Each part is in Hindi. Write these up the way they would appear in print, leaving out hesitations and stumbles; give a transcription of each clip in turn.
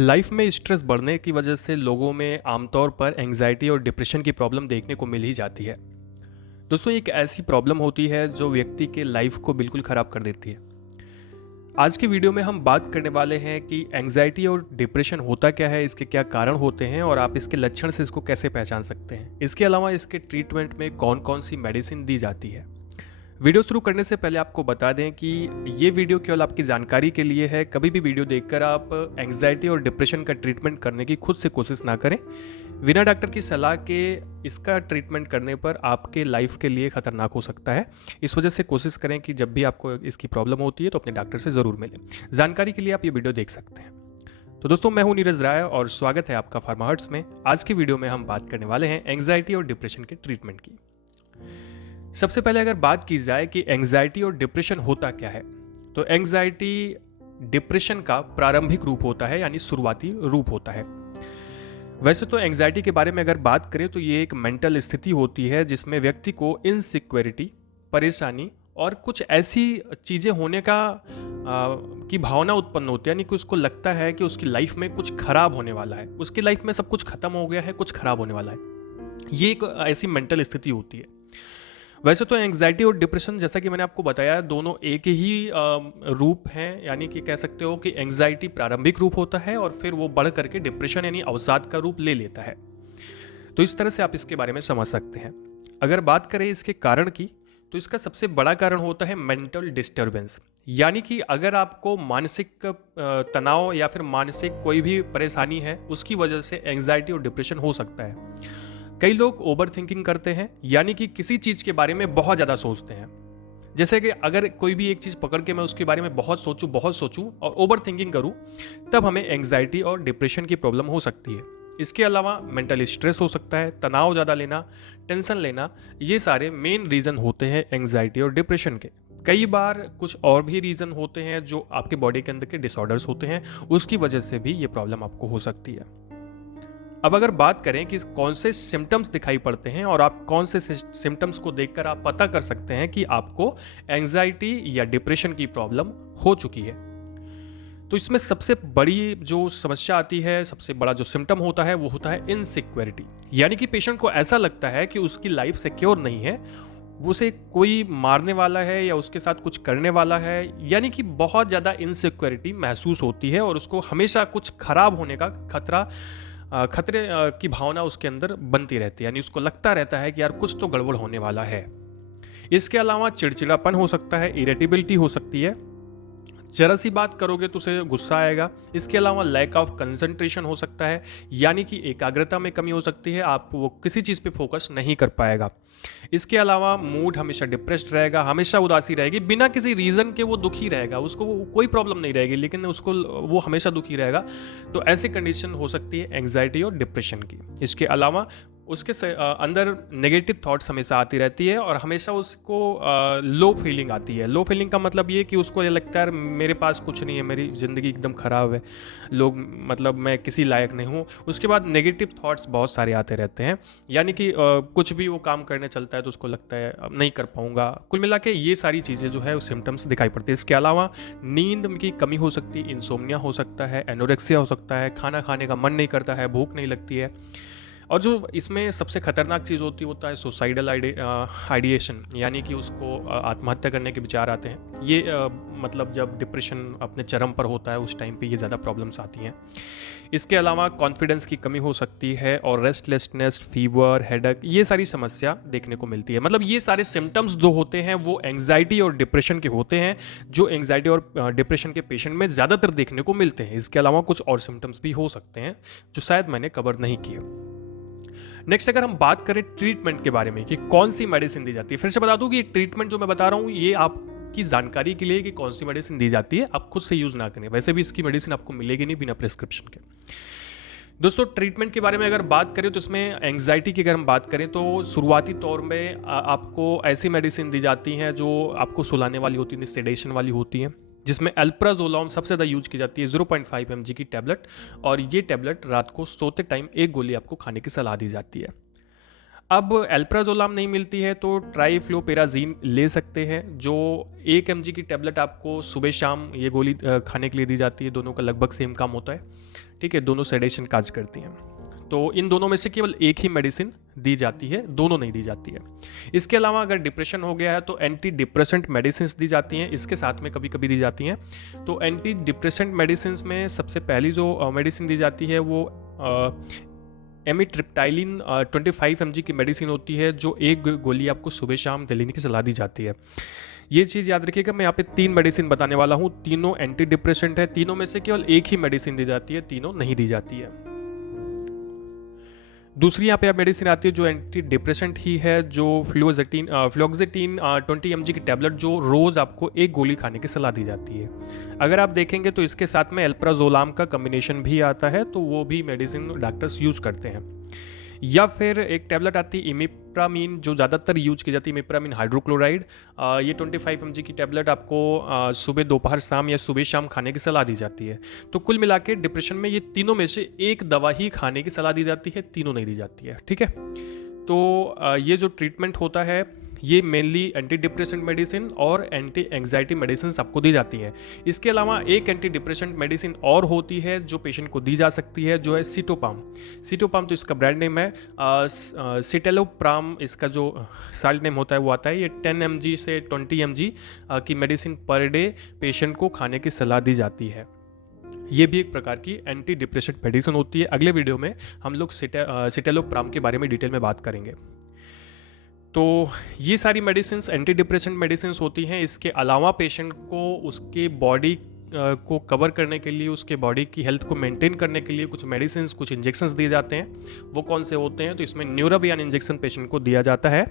लाइफ में स्ट्रेस बढ़ने की वजह से लोगों में आमतौर पर एंग्जाइटी और डिप्रेशन की प्रॉब्लम देखने को मिल ही जाती है। दोस्तों, एक ऐसी प्रॉब्लम होती है जो व्यक्ति के लाइफ को बिल्कुल ख़राब कर देती है। आज की वीडियो में हम बात करने वाले हैं कि एंग्जाइटी और डिप्रेशन होता क्या है, इसके क्या कारण होते हैं और आप इसके लक्षण से इसको कैसे पहचान सकते हैं। इसके अलावा इसके ट्रीटमेंट में कौन कौन सी मेडिसिन दी जाती है। वीडियो शुरू करने से पहले आपको बता दें कि ये वीडियो केवल आपकी जानकारी के लिए है। कभी भी वीडियो देखकर आप एंग्जाइटी और डिप्रेशन का ट्रीटमेंट करने की खुद से कोशिश ना करें। बिना डॉक्टर की सलाह के इसका ट्रीटमेंट करने पर आपके लाइफ के लिए खतरनाक हो सकता है। इस वजह से कोशिश करें कि जब भी आपको इसकी प्रॉब्लम होती है तो अपने डॉक्टर से ज़रूर मिलें। जानकारी के लिए आप ये वीडियो देख सकते हैं। तो दोस्तों, मैं हूं नीरज राय और स्वागत है आपका फार्मा हर्ट्स में। आज की वीडियो में हम बात करने वाले हैं एंग्जाइटी और डिप्रेशन के ट्रीटमेंट की। सबसे पहले अगर बात की जाए कि एंग्जाइटी और डिप्रेशन होता क्या है, तो एंग्जाइटी डिप्रेशन का प्रारंभिक रूप होता है, यानी शुरुआती रूप होता है। वैसे तो एंग्जाइटी के बारे में अगर बात करें तो ये एक मेंटल स्थिति होती है जिसमें व्यक्ति को इनसिक्योरिटी, परेशानी और कुछ ऐसी चीज़ें होने की भावना उत्पन्न होती है, यानी कि उसको लगता है कि उसकी लाइफ में कुछ खराब होने वाला है, उसकी लाइफ में सब कुछ खत्म हो गया है, कुछ खराब होने वाला है। ये एक ऐसी मेंटल स्थिति होती है। वैसे तो एंग्जाइटी और डिप्रेशन, जैसा कि मैंने आपको बताया, दोनों एक ही रूप हैं, यानी कि कह सकते हो कि एंग्जाइटी प्रारंभिक रूप होता है और फिर वो बढ़ करके डिप्रेशन यानी अवसाद का रूप ले लेता है। तो इस तरह से आप इसके बारे में समझ सकते हैं। अगर बात करें इसके कारण की, तो इसका सबसे बड़ा कारण होता है मेंटल डिस्टर्बेंस, यानी कि अगर आपको मानसिक तनाव या फिर मानसिक कोई भी परेशानी है, उसकी वजह से एंग्जाइटी और डिप्रेशन हो सकता है। कई लोग ओवर थिंकिंग करते हैं, यानी कि किसी चीज़ के बारे में बहुत ज़्यादा सोचते हैं। जैसे कि अगर कोई भी एक चीज़ पकड़ के मैं उसके बारे में बहुत सोचूं और ओवर थिंकिंग करूं, तब हमें एंग्जाइटी और डिप्रेशन की प्रॉब्लम हो सकती है। इसके अलावा मेंटल स्ट्रेस हो सकता है, तनाव ज़्यादा लेना, टेंशन लेना, ये सारे मेन रीज़न होते हैं एंग्जाइटी और डिप्रेशन के। कई बार कुछ और भी रीज़न होते हैं जो आपके बॉडी के अंदर के डिसऑर्डर्स होते हैं, उसकी वजह से भी ये प्रॉब्लम आपको हो सकती है। अब अगर बात करें कि कौन से सिम्टम्स दिखाई पड़ते हैं और आप कौन से सिम्टम्स को देखकर आप पता कर सकते हैं कि आपको एंग्जाइटी या डिप्रेशन की प्रॉब्लम हो चुकी है, तो इसमें सबसे बड़ी जो समस्या आती है, सबसे बड़ा जो सिम्टम होता है, वो होता है इनसिक्योरिटी। यानी कि पेशेंट को ऐसा लगता है कि उसकी लाइफ सिक्योर नहीं है, उसे कोई मारने वाला है या उसके साथ कुछ करने वाला है, यानी कि बहुत ज़्यादा इनसिक्योरिटी महसूस होती है और उसको हमेशा कुछ खराब होने का खतरे की भावना उसके अंदर बनती रहती है, यानी उसको लगता रहता है कि यार कुछ तो गड़बड़ होने वाला है। इसके अलावा चिड़चिड़ापन हो सकता है, इरिटेबिलिटी हो सकती है, जरा सी बात करोगे तो उसे गुस्सा आएगा। इसके अलावा लैक ऑफ कंसंट्रेशन हो सकता है, यानी कि एकाग्रता में कमी हो सकती है, आप वो किसी चीज़ पे फोकस नहीं कर पाएगा। इसके अलावा मूड हमेशा डिप्रेस्ड रहेगा, हमेशा उदासी रहेगी, बिना किसी रीज़न के वो दुखी रहेगा, उसको कोई प्रॉब्लम नहीं रहेगी लेकिन उसको वो हमेशा दुखी रहेगा। तो ऐसी कंडीशन हो सकती है एंग्जाइटी और डिप्रेशन की। इसके अलावा उसके अंदर नेगेटिव थॉट्स हमेशा आती रहती है और हमेशा उसको लो फीलिंग आती है। लो फीलिंग का मतलब ये कि उसको ये लगता है मेरे पास कुछ नहीं है, मेरी ज़िंदगी एकदम ख़राब है, लोग मतलब मैं किसी लायक नहीं हूँ। उसके बाद नेगेटिव थॉट्स बहुत सारे आते रहते हैं, यानी कि कुछ भी वो काम करने चलता है तो उसको लगता है अब नहीं कर पाऊँगा। कुल मिला के ये सारी चीज़ें जो है सिम्टम्स दिखाई पड़ती है। इसके अलावा नींद की कमी हो सकती है, इंसोम्निया हो सकता है, एनोरेक्सिया हो सकता है, खाना खाने का मन नहीं करता है, भूख नहीं लगती है। और जो इसमें सबसे खतरनाक चीज़ होता है सुसाइडल आइडिएशन, यानी कि उसको आत्महत्या करने के विचार आते हैं। ये मतलब जब डिप्रेशन अपने चरम पर होता है उस टाइम पे ये ज़्यादा प्रॉब्लम्स आती हैं। इसके अलावा कॉन्फिडेंस की कमी हो सकती है और रेस्टलेसनेस, फीवर, हेडेक, ये सारी समस्या देखने को मिलती है। मतलब ये सारे सिम्टम्स जो होते हैं वो एंग्जाइटी और डिप्रेशन के होते हैं, जो एंग्जाइटी और डिप्रेशन के पेशेंट में ज़्यादातर देखने को मिलते हैं। इसके अलावा कुछ और सिम्टम्स भी हो सकते हैं जो शायद मैंने कवर नहीं किए। नेक्स्ट अगर हम बात करें ट्रीटमेंट के बारे में कि कौन सी मेडिसिन दी जाती है, फिर से बता दूं कि ये ट्रीटमेंट जो मैं बता रहा हूं ये आपकी जानकारी के लिए कि कौन सी मेडिसिन दी जाती है, आप खुद से यूज ना करें। वैसे भी इसकी मेडिसिन आपको मिलेगी नहीं बिना प्रिस्क्रिप्शन के। दोस्तों, ट्रीटमेंट के बारे में अगर बात करें तो इसमें एंग्जाइटी की अगर हम बात करें तो शुरुआती तौर में आपको ऐसी मेडिसिन दी जाती हैं जो आपको सुलाने वाली होती हैं, सेडेशन वाली होती हैं, जिसमें अल्प्राजोलम सबसे ज़्यादा यूज की जाती है, 0.5 mg की टैबलेट। और ये टैबलेट रात को सोते टाइम एक गोली आपको खाने की सलाह दी जाती है। अब अल्प्राजोलम नहीं मिलती है तो ट्राइफ्लोपेराजीन ले सकते हैं, जो 1 mg की टैबलेट आपको सुबह शाम ये गोली खाने के लिए दी जाती है। दोनों का लगभग सेम काम होता है। ठीक है, दोनों सेडेशन काज करती हैं। तो इन दोनों में से केवल एक ही मेडिसिन दी जाती है, दोनों नहीं दी जाती है। इसके अलावा अगर डिप्रेशन हो गया है तो एंटी डिप्रेसेंट मेडिसिन दी जाती हैं, इसके साथ में कभी कभी दी जाती हैं। तो एंटी डिप्रेसेंट मेडिसिन में सबसे पहली जो मेडिसिन दी जाती है वो एमिट्रिप्टाइलिन 25 mg की मेडिसिन होती है, जो एक गोली आपको सुबह शाम लेने की सलाह दी जाती है। ये चीज़ याद रखिएगा, मैं यहाँ पे 3 मेडिसिन बताने वाला हूँ, तीनों एंटी डिप्रेसेंट है, तीनों में से केवल एक ही मेडिसिन दी जाती है, तीनों नहीं दी जाती है। दूसरी यहाँ पे आप मेडिसिन आती है जो एंटी डिप्रेसेंट ही है, जो फ्लोक्सेटिन 20 mg की टैबलेट, जो रोज़ आपको एक गोली खाने की सलाह दी जाती है। अगर आप देखेंगे तो इसके साथ में एल्प्राजोलाम का कम्बिनेशन भी आता है, तो वो भी मेडिसिन डॉक्टर्स यूज़ करते हैं। या फिर एक टैबलेट आती है इमिप्रामिन, जो ज़्यादातर यूज की जाती है, इमिप्रामिन हाइड्रोक्लोराइड। ये 25 mg की टैबलेट आपको सुबह दोपहर शाम या सुबह शाम खाने की सलाह दी जाती है। तो कुल मिला के डिप्रेशन में ये तीनों में से एक दवा ही खाने की सलाह दी जाती है, तीनों नहीं दी जाती है। ठीक है, तो ये जो ट्रीटमेंट होता है ये मेनली एंटी डिप्रेसेंट मेडिसिन और एंटी एंग्जाइटी मेडिसिन आपको दी जाती हैं। इसके अलावा एक एंटी डिप्रेसेंट मेडिसिन और होती है जो पेशेंट को दी जा सकती है, जो है सिटोपाम। सिटोपाम तो इसका ब्रांड नेम है, सिटेलोप्राम इसका जो साल्ट नेम होता है वो आता है। ये 10 mg से 20 mg की मेडिसिन पर डे पेशेंट को खाने की सलाह दी जाती है। ये भी एक प्रकार की एंटी डिप्रेसेंट मेडिसिन होती है। अगले वीडियो में हम लोग सिटेलोप्राम के बारे में डिटेल में बात करेंगे। तो ये सारी मेडिसिन एंटी डिप्रेसेंट मेडिसिन होती हैं। इसके अलावा पेशेंट को उसके बॉडी को कवर करने के लिए, उसके बॉडी की हेल्थ को मेंटेन करने के लिए कुछ मेडिसिन, कुछ इंजेक्शंस दिए जाते हैं। वो कौन से होते हैं? तो इसमें न्यूरोबियान इंजेक्शन पेशेंट को दिया जाता है,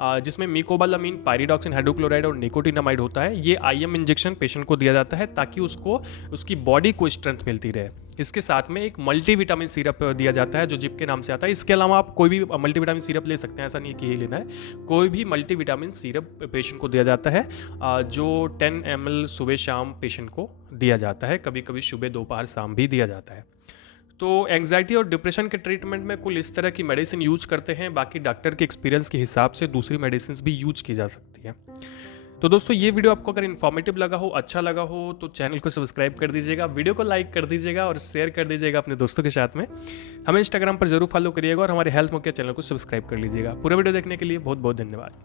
जिसमें मिकोबालामिन, पायरिडॉक्सिन हाइड्रोक्लोराइड और निकोटिनामाइड होता है। ये IM इंजेक्शन पेशेंट को दिया जाता है ताकि उसको उसकी बॉडी को स्ट्रेंथ मिलती रहे। इसके साथ में एक मल्टीविटामिन सिरप दिया जाता है जो जिप के नाम से आता है। इसके अलावा आप कोई भी मल्टीविटामिन सिरप ले सकते हैं, ऐसा नहीं कि यही लेना है। कोई भी मल्टीविटामिन सिरप पेशेंट को दिया जाता है, जो 10 ml सुबह शाम पेशेंट को दिया जाता है, कभी कभी सुबह दोपहर शाम भी दिया जाता है। तो एंग्जाइटी और डिप्रेशन के ट्रीटमेंट में कुल इस तरह की मेडिसिन यूज करते हैं। बाकी डॉक्टर के एक्सपीरियंस के हिसाब से दूसरी मेडिसिन भी यूज की जा सकती है। तो दोस्तों, ये वीडियो आपको अगर इन्फॉर्मेटिव लगा हो, अच्छा लगा हो, तो चैनल को सब्सक्राइब कर दीजिएगा, वीडियो को लाइक कर दीजिएगा और शेयर कर दीजिएगा अपने दोस्तों के साथ में। हमें इंस्टाग्राम पर जरूर फॉलो करिएगा और हमारे हेल्थ मोकेयर चैनल को सब्सक्राइब कर लीजिएगा। पूरा वीडियो देखने के लिए बहुत बहुत धन्यवाद।